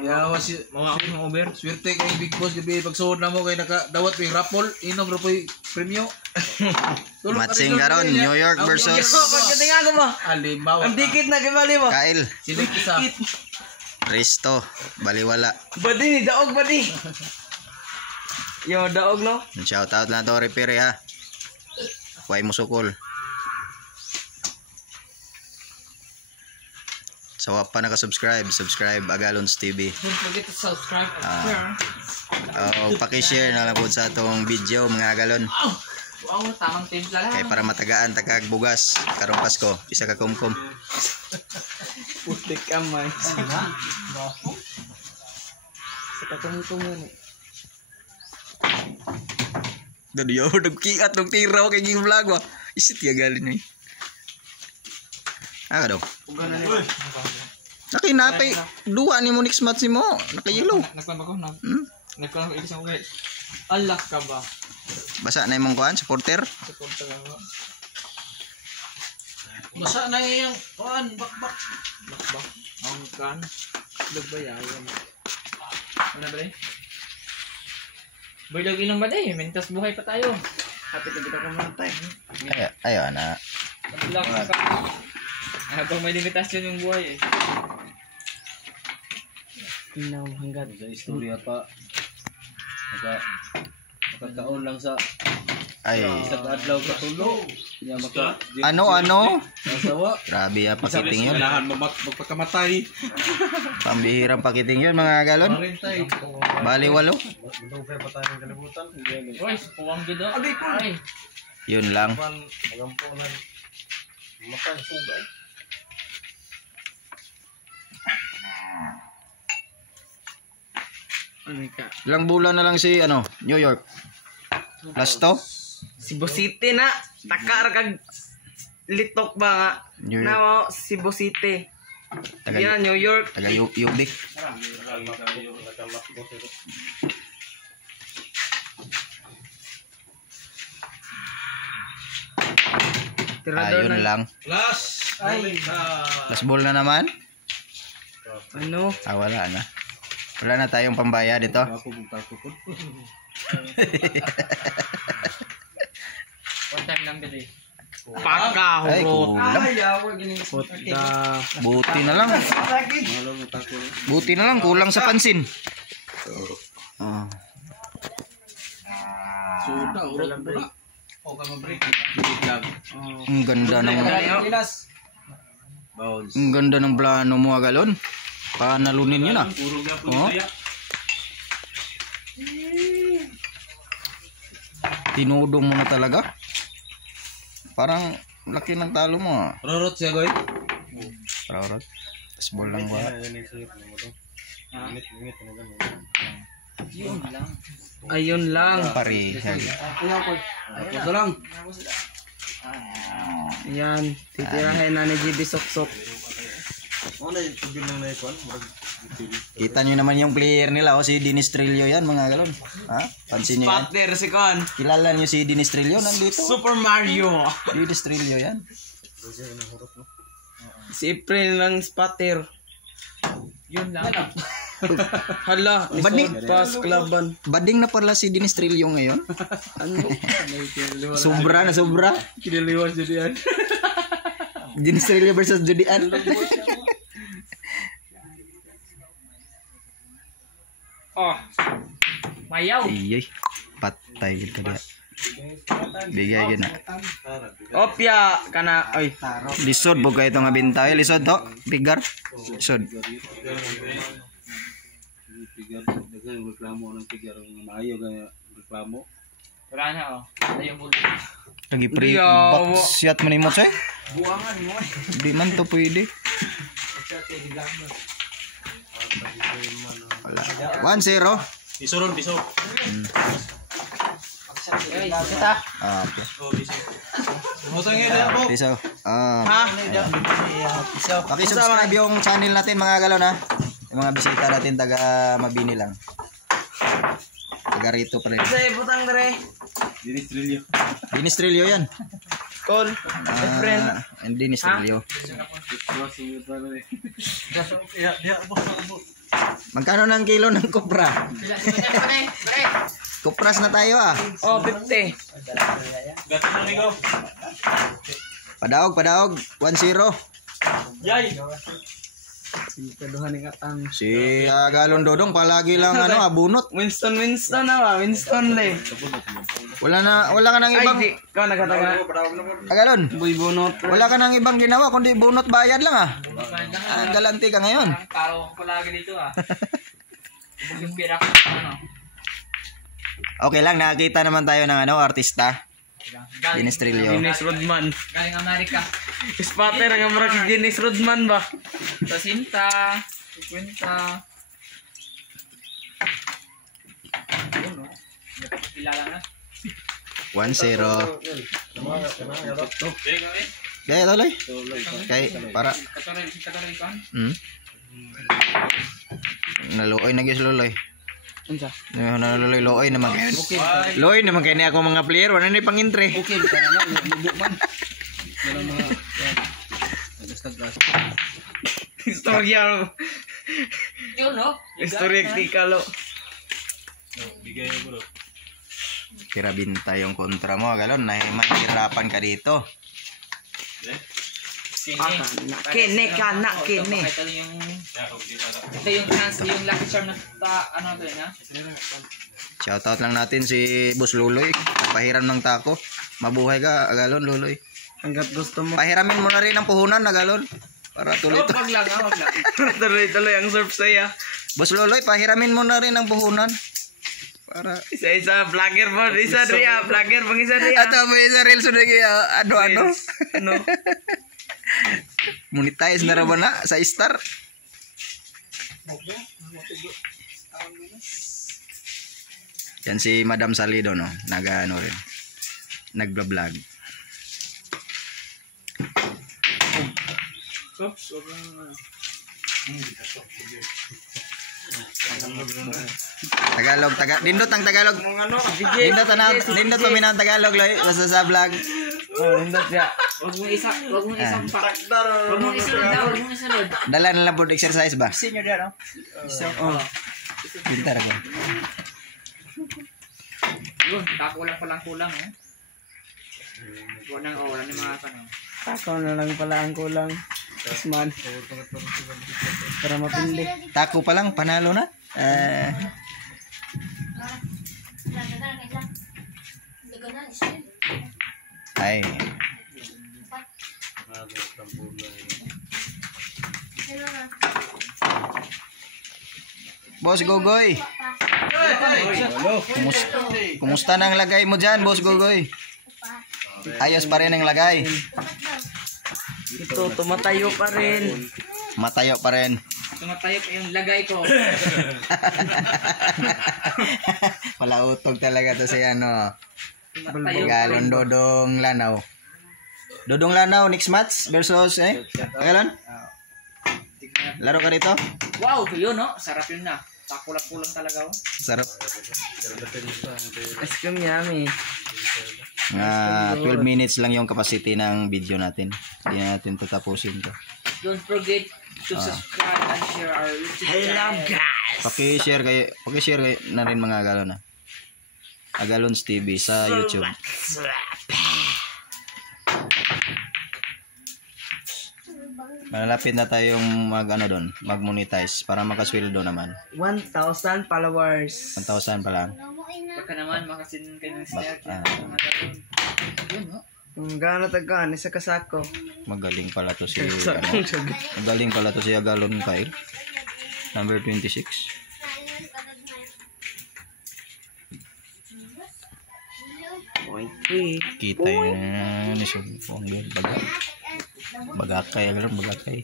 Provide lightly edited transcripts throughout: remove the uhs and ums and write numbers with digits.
Yawa si over. Swerte kay Big Boss gabi pagsuod na mo kay nakadawat may rapol, inom ra po'y premyo. Matching karon New York versus Pagkatinga ko mo. Alimaw. Ang dikit na kibali mo. Kyle. Sila isa. Risto, baliwala. Badi ni daog badi. Yo daog no. Shout out lang to repair ha. Huwag mo sukol. So pa naka-subscribe, subscribe Agalons TV. Don't forget to subscribe and share. Paki-share na lang po sa atong video mga Agalon. Wow, tamang timpla lang. Kay para matagaan takag bugas karong Pasko, isa ka kumkum. Putik ka man. Sa kumkum mo ni. Dado yo nagkiat ng tiraw kay ging vlog wa. Isit ya galin ni. Daw. Nakinapay duwa ni mo next match mo. Nakayelo. Nagpamba ko na. Nagpamba ko isang ulit. Allah ka ba? Basa na imong kuan supporter. Supporter ako. Masa na iyang kuan bakbak. Bakbak. Ang kan. Lagbayayan. Ano ba rin? Boy, ilang ba day? Mentas buhay pa tayo. Kapit na kita ka muna tayo. Ayo ana. Lock na ka. Habang may limitasyon yung buhay eh. Inaw hanggang. Sa istorya pa. Nakataon lang sa Ay. isang adlaw ka tulo. Kanya maka Ano? nasawa. Grabe ya pakiting yun. Kailangan magpakamatay. Pambihirang pakiting yun mga galon. Marintay. Bali walo. Mandugay pa tayong kalibutan. Uy, puwang gid oh. Ay. Yun lang. Magampunan. Matay sugay. Ilang bulan na lang si New York. Last to? Cebu City na. Takar kag litok ba nga. New York. Now, Cebu City. Yan, New York. Taga Ubik. Ayun lang. Last. Last ball na naman. Ano? Wala na. Wala na tayong pambaya dito. One time lang dito. Ay, Pagkahurot. kulang. Buti na lang. Buti na lang. Kulang sa pansin. Suda, urot pula. O ka ma-break. Ang ganda ng plano mo Agalon. Panalunin yun Tinudong mo na talaga. Parang laki ng talo mo Rorot siya goy. Rorot. Baseball lang ba? Ayun lang. Parihag. Ito lang. Yan. Titirahin na ni GB Sok-Sok. Kita nyo naman yung player nila si Dennis Trillo yan mga galon. Pansin nyo yan. Partner si Kon. Kilala nyo si Dennis Trillo nandito. Super Mario. Dennis Trillo yan. Si April ng spatter. Yun lang. Hala, Bading. Pas Klaban. Bading na pala si Dennis Trillo ngayon. Ano? Sobra na sobra. Kinaliwan Judian. Dennis Trillo versus Judian. Oh. Mayaw. Iyoy. Patay gid ka dia. Bigay gid na. Opya kana oy. Lisod bo kay itong bintay lisod to. Bigar. Lisod. Tigar dagang reklamo ng tigar ng maayo kaya reklamo. Wala na oh. Ayun mo. Lagi pre baksiat man imot say. Buangan mo. Di man to pwede. 1-0. Isuron piso. Ay, kita. Okay. Musang ida po. Piso. Ha? Paki-subscribe yung channel natin mga galon ha. Yung mga bisita natin taga Mabini lang. Taga rito pa rin. Say butang dere. Dennis Trillo yan. Call. Friend. And Dennis Trillo. Magkano ng kilo ng kopra? Kopras na tayo ah. Oh, 50. Padaog. 1-0. Kaduhan ng atang. Si Galon Dodong palagi lang bunot. Winston na ba? Winston le. Wala ka nang Ay, ibang di. Ikaw nagkataga. Galon. Boy bunot. Wala ka nang ibang ginawa kundi bunot bayad lang ah. Galante ka ngayon. Talo ko lagi dito ah. Yung pira ko Okay lang, nakakita naman tayo ng artista. Dennis Trillo. Dennis Rodman. Galing Amerika. Spatter ang amra si Dennis Rodman ba? Sa Sinta, 50. Kilala na. 1-0. Kaya tuloy. Kay para Katuloy kan. Naluoy na guys luloy. Unsa? Naluloy luoy naman kayo. Luoy naman kayo niya ako mga player, wala na pang-entry. Okay, kana na lubo man. Istorya. Yun no? Istorya kikalo. Kira binta yung kontra mo, Galon. Mahirapan ka dito. Kene ka na, kene. Ito yung chance, yung lucky charm na ano to yun ha? Shoutout lang natin si Boss Luloy. Pahiram ng tako. Mabuhay ka, Galon, Luloy. Hanggat gusto mo. Pahiramin mo na rin ang puhunan, Galon. Para tuloy to. Wag lang. Tuloy ang surf saya. Boss Luloy, pahiramin mo na rin ang puhunan. Para Isa vlogger mo, isa ria, vlogger pang isa ria. ato mo isa reels na ano. Ano? Monetize na raman na sa Star. Yan si Madam Salido no, nag-ano rin. Nagba-vlog. Tagalog, dindot ang Tagalog. Dindot kami ng Tagalog loy, basta sa vlog. Hindot ya. Wag mo isa pa. Wag mo isunod. Dala na lang po exercise ba? Senior dia no? Pintar ako. Yun, kulang eh. Wala ni mga kanong. Takaw na lang pala ang kulang. Man. Para mapindi. Tako pa lang, panalo na. Ay. Boss Gogoy. Kumusta na ang lagay mo dyan, Boss Gogoy? Ayos pa rin ang lagay. Ito, tumatayo pa rin. Matayo pa rin. Tumatayo pa yung lagay ko. Palautog talaga to si ano. Tumatayo pa Galon Dodong Lanaw. Dodong Lanaw next match versus Galon? Laro ka dito? Wow, yun no? Sarap yun na. Pakulang-kulang talaga oh. Sarap. Ice cream yummy. 12 minutes lang yung capacity ng video natin. Hindi natin tatapusin to. Don't forget to subscribe and share our YouTube channel. Paki-share kayo na rin mga Galon na. Agalons TV sa YouTube. Malapit na tayong mag-monetize para makasweldo naman. 1,000 followers. 1,000 pa lang. Baka naman makasin kayo ng style. Yun no? Kung gaano tagaan, isa kasako. Magaling pala to si Magaling pala to si Agalon Kyle. Number 26. Kita yun ni Sumpong yun. Bagakay, Agalon, bagakay.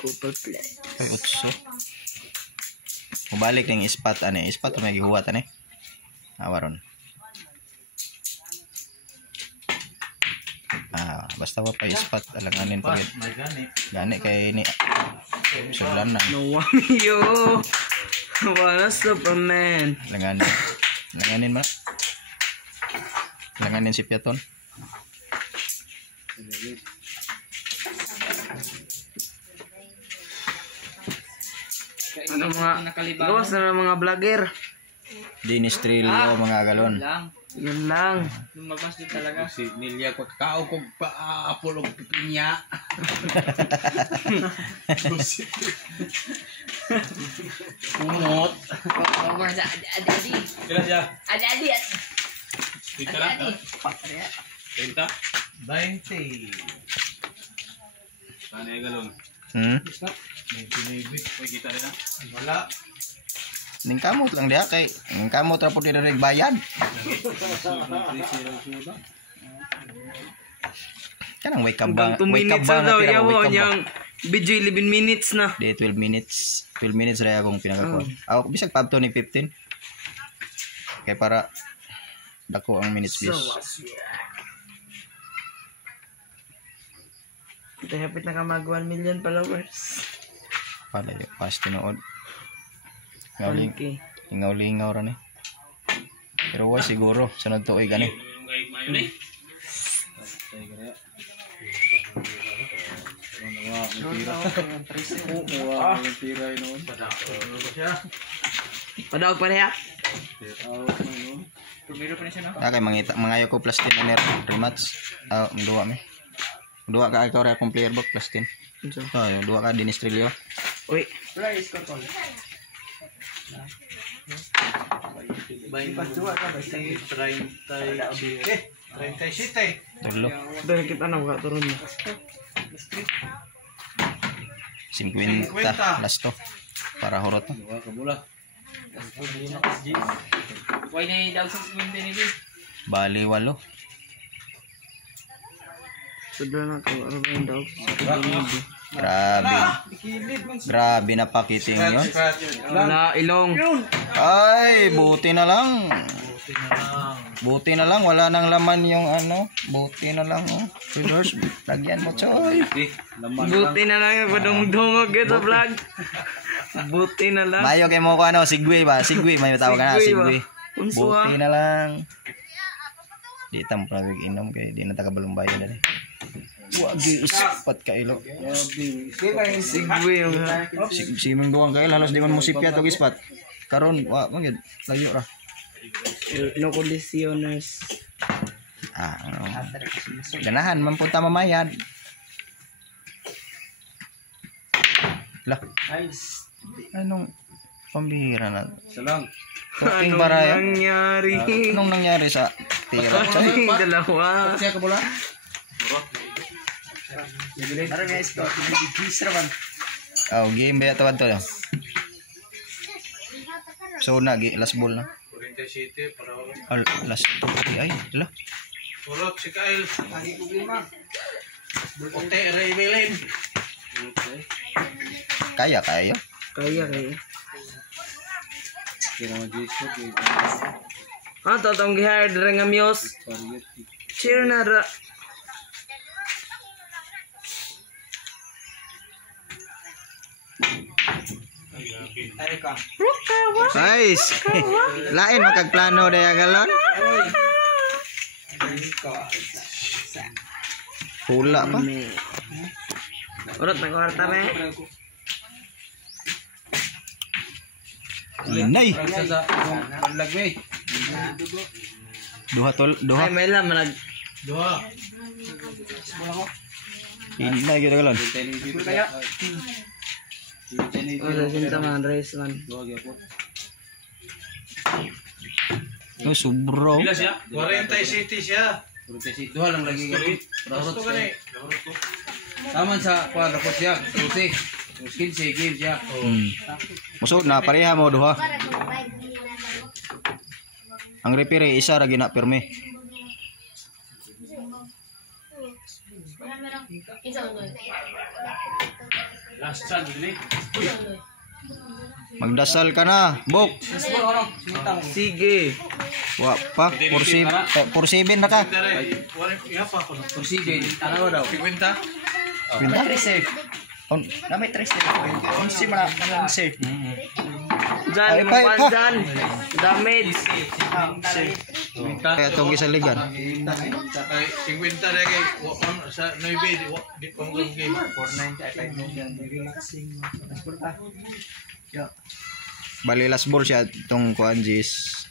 Couple play. Ay, 8. Mabalik ng ispat, ispat o may gihuwat, awaron. Basta wa pa ispat, alanganin pa gani kay ni sudlan na. No, yo. Wala Superman. Langanin ba? Langanin si Piaton. Ano mga Nakalibangan. gawas na ng mga vlogger. Dinis Trillo, mga galon. Lang. Yun lang. Lumabas din talaga. Si Nelia ko kao kog paapol og pipinya. Umot. Over sa adi-adi. Kila siya? Adi-adi. Kita na. Adi-adi. Kita. 20. Sana yung galon. 29. Uy, kita rin na. Wala. Ning kamot lang dia kay ning kamot ra pud direk bayad. Kanang may kabang, 2 may minutes kabang na daw. na Yawa niyang video 11 minutes na. Di 12 minutes. 12 minutes ra akong pinakakuha. Ako bisag pa to ni 15. Kay para dako ang minutes views. Hapit na ka mag 1 million followers. Pala yo pas tinuod. Ngaling 1K. lingaw ra ni. Pero wa siguro sunod tuig gani. Padaog pa niya. Tumiro pa na siya, no? Kay mangayo ko plus 10 na rematch. Duwa mi. Duwa ka ikaw ra akong player book plus 10. So, Yung duwa ka Dinis Trillo. uy. Price control. Tulo. Dahil kita na wala turon mo. 50 last to. Para horot to. Why na yung daw sa swim din ito? Bali 8. Sudah na ko. Ano ba yung daw? Grabe. Grabe na pakiting yun. Wala ilong. Ay, buti na lang. Buti na lang. Wala nang laman yung ano. Buti na lang. Oh. Reverse. Lagyan mo, Choy. Buti na lang yung padungdungog ito vlog. Buti na lang. Mayo kay mo ko ano. Sigway ba? Sigway. May tawag ka na. Sigway. Unso Buti na lang. Di tam pa nag-inom kay di na tagabalong bayan na rin. Wagi ispat ka ilo. Sigwe yung Siming duwang kail halos di man mo sipya to gispat. Karon wa magid layo ra. no conditioners. Ano. Ganahan man punta mamayad. Lah. Anong pambihira na? Salang. King Anong baraya. nangyari? Anong nangyari sa tira? Ay, dalawa. Siya ka bola? Oh, game ba tawad to? So na last ball na. Corinthians City para Last. Ay, la. Urot si Kyle. Ote Ray Belin. Kaya. Kaya. Ah, tatong gihire dire nga Miyos. Cheer na ra. Guys. Lain makagplano daya galon. Pula pa. Urot na kwarta me. Inay. Sa lagway. Duha. Ay, may laman nag Dua. Inay gyud galon. Wala sinta man race man. No subro. Pila siya? 40 City siya. Duha lang lagi gabi. Gusto ka ni. Taman sa kwadrakot siya. Susi. 15 game siya. Musod na pareha mo duha. Ang referee isa ra gina pirme. Last chance ni. Magdasal ka na, Bok. Sige. Wa pa, 47 na ka. Iya pa ko. Proceed. Ano daw? 50. Pinta? On, na may 3 on si mara, on si. Dyan, Ay, limang pa. pan dyan. Damage. Kaya itong gisaligan. Kay 50 na kay sa 9 di pa mo game 490 Bali last ball siya itong kuanjis.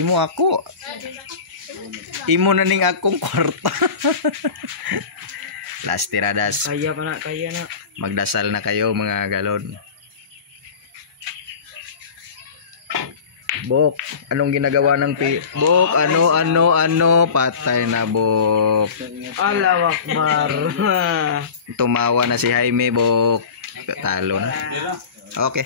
Imo ako. Imo na ning akong kwarta. Last tiradas. Kaya pa na, kaya na. Magdasal na kayo mga galon. Bok, anong ginagawa ng Bok, ano, patay na Bok. Allahu Akbar. Tumawa na si Jaime, Bok. Talo na. Okay.